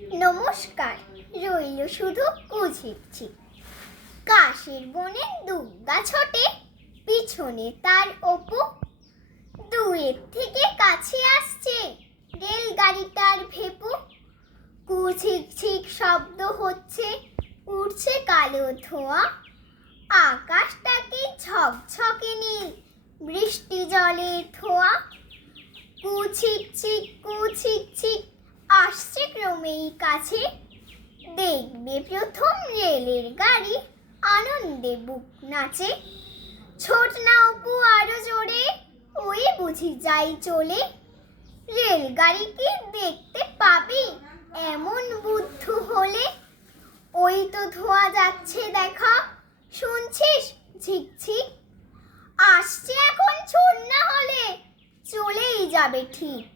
নমস্কার। রইল শুধু কুচিকচিক। কাশের বনে দুর্গা ছোটে, পিছনে তার অপু। দূরের থেকে কাছে আসছে রেলগাড়িটার ভেপু। কুচিকচিক শব্দ হচ্ছে, উঠছে কালো ধোঁয়া। আকাশটাকে ঝকঝকে নীল, বৃষ্টি জলের ধোঁয়া। কুচিকচিক কুচিকচিক আসছে ক্রমেই কাছে। দেখবে প্রথম রেলের গাড়ি, আনন্দে বুক নাচে। ছোট না অপু আরো জোরে, ওই বুঝি যাই চলে। রেলগাড়িকে দেখতে পাবি এমন বুদ্ধু হলে। ওই তো ধোঁয়া যাচ্ছে দেখা, শুনছিস ঝিকঝিক। আসছে এখন ছোট না হলে, চলেই যাবে ঠিক।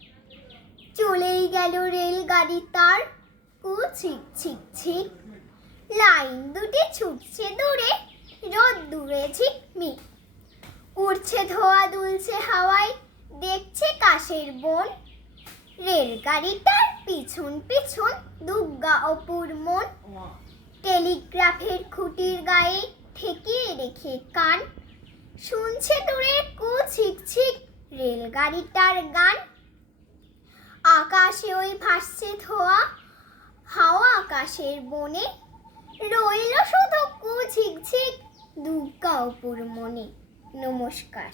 চলেই গেল রেলগাড়ি তার, কুচিকচিক ছিক। লাইন দুটি ছুটছে দূরে, রোদ্দুরে ঝিকমিক। উড়ছে ধোঁয়া, দুলছে হাওয়ায়, দেখছে কাশের বন। রেলগাড়িটার পিছন পিছন দুর্গা অপুর মন। টেলিগ্রাফের খুঁটির গায়ে ঠেকিয়ে রেখে কান, শুনছে দূরে কুচিকচিক রেলগাড়িটার গান। আকাশে ওই ভাসছে ধোঁয়া, হাওয়া আকাশের বনে। রইল শুধু কুচিকচিক দুর্গা অপুর মনে। নমস্কার।